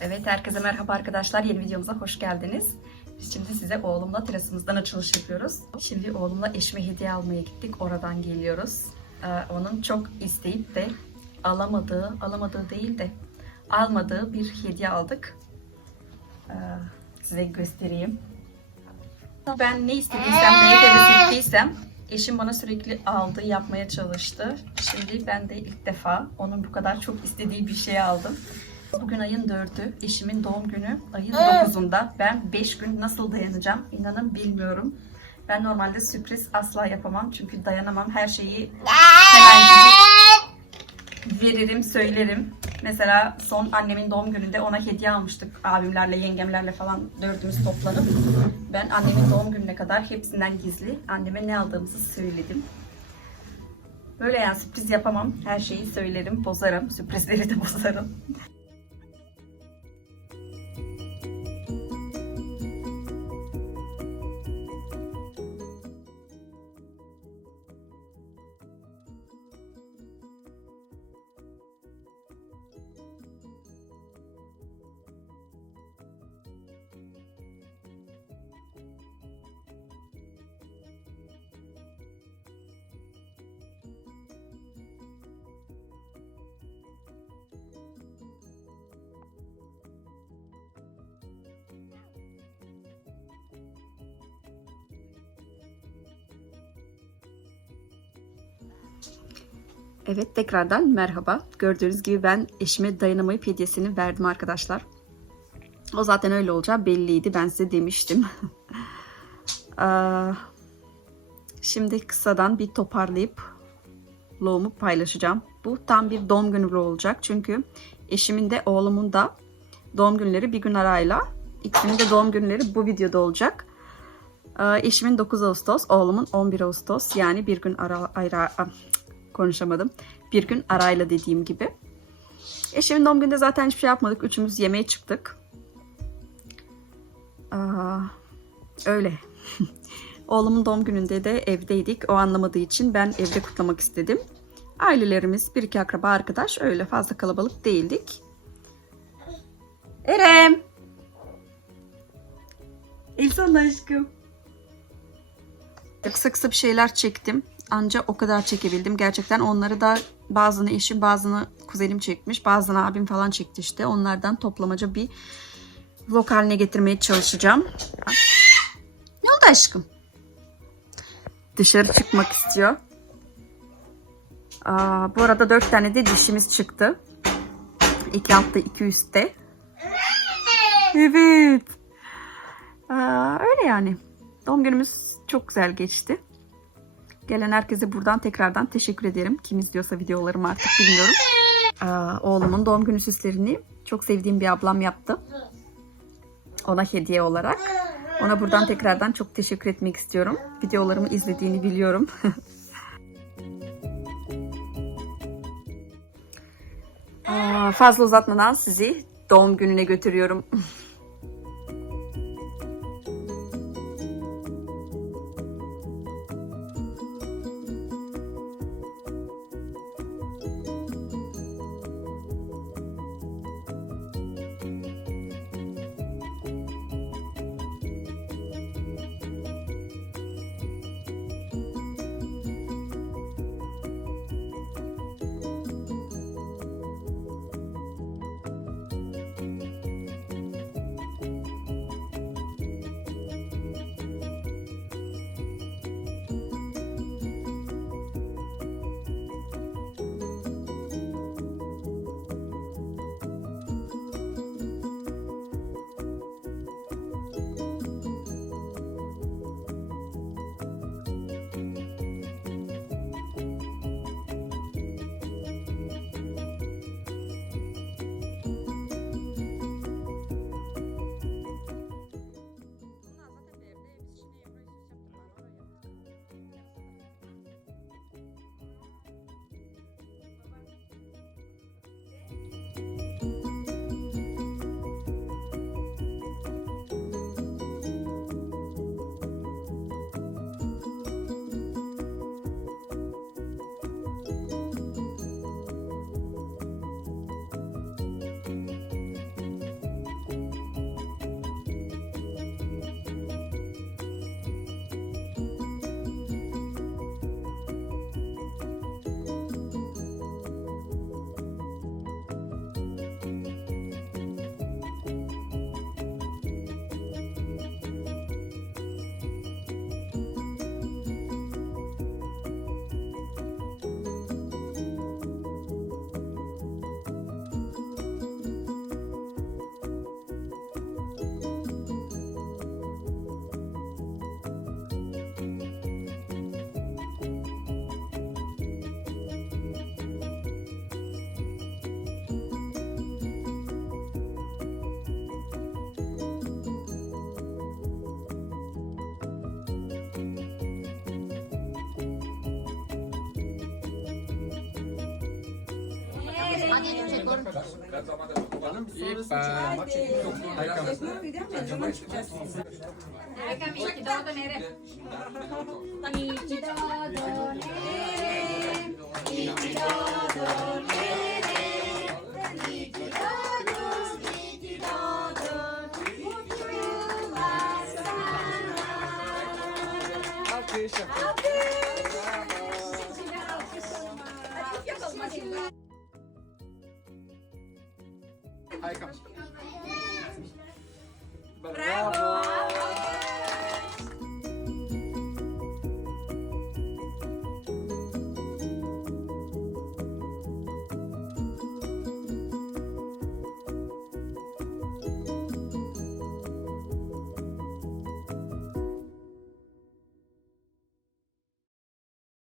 Evet herkese merhaba arkadaşlar. Yeni videomuza hoş geldiniz. Biz şimdi size oğlumla terasımızdan açılış yapıyoruz. Şimdi oğlumla eşime hediye almaya gittik. Oradan geliyoruz. Ee, onun çok isteyip de alamadığı, alamadığı değil de almadığı bir hediye aldık. Ee, size göstereyim. Ben ne istediysem, neye heves ettiysem eşim bana sürekli aldı, yapmaya çalıştı. Şimdi ben de ilk defa onun bu kadar çok istediği bir şey aldım. Bugün ayın 4'ü, eşimin doğum günü ayın 9'unda. Ben 5 gün nasıl dayanacağım inanın bilmiyorum. Ben normalde sürpriz asla yapamam çünkü dayanamam. Her şeyi hemen veririm, söylerim. Mesela son annemin doğum gününde ona hediye almıştık. Abimlerle, yengemlerle falan dördümüz toplanıp. Ben annemin doğum gününe kadar hepsinden gizli anneme ne aldığımızı söyledim. Böyle yani sürpriz yapamam. Her şeyi söylerim, bozarım. Sürprizleri de bozarım. Evet tekrardan merhaba. Gördüğünüz gibi ben eşime dayanamayıp hediyesini verdim arkadaşlar. O zaten öyle olacağı belliydi. Ben size demiştim. Aa, Şimdi kısadan bir toparlayıp vlogumu paylaşacağım. Bu tam bir doğum günü olacak. Çünkü eşimin de oğlumun da doğum günleri bir gün arayla. İkisinin de doğum günleri bu videoda olacak. Aa, Eşimin 9 Ağustos, oğlumun 11 Ağustos. Yani bir gün ara, ara, konuşamadım. Bir gün arayla dediğim gibi. Eşimin doğum gününde zaten hiçbir şey yapmadık. Üçümüz yemeğe çıktık. Aa, öyle. Oğlumun doğum gününde de evdeydik. O anlamadığı için ben evde kutlamak istedim. Ailelerimiz, bir iki akraba arkadaş öyle fazla kalabalık değildik. Erem! İlsan aşkım. Kısa kısa bir şeyler çektim. Ancak o kadar çekebildim. Gerçekten onları da bazını eşim, bazını kuzenim çekmiş. Bazını abim falan çekti işte. Onlardan toplamaca bir vlog haline getirmeye çalışacağım. Ne oldu aşkım? Dışarı çıkmak istiyor. Aa, bu arada dört tane de dişimiz çıktı. İki altta, iki üstte. Evet. Aa, öyle yani. Doğum günümüz çok güzel geçti. Gelen herkese buradan tekrardan teşekkür ederim. Kim izliyorsa videolarımı artık bilmiyorum. Aa, oğlumun doğum günü süslerini çok sevdiğim bir ablam yaptı. Ona hediye olarak. Ona buradan tekrardan çok teşekkür etmek istiyorum. Videolarımı izlediğini biliyorum. Aa, fazla uzatmadan sizi doğum gününe götürüyorum. hastaneye gidecek oğlum. Erkan bir iki daha da nere? İki daha da nere? İki daha da nere? İki daha da İki daha da Mutlular sana. Alkış. Haydi. Bravo. Bravo.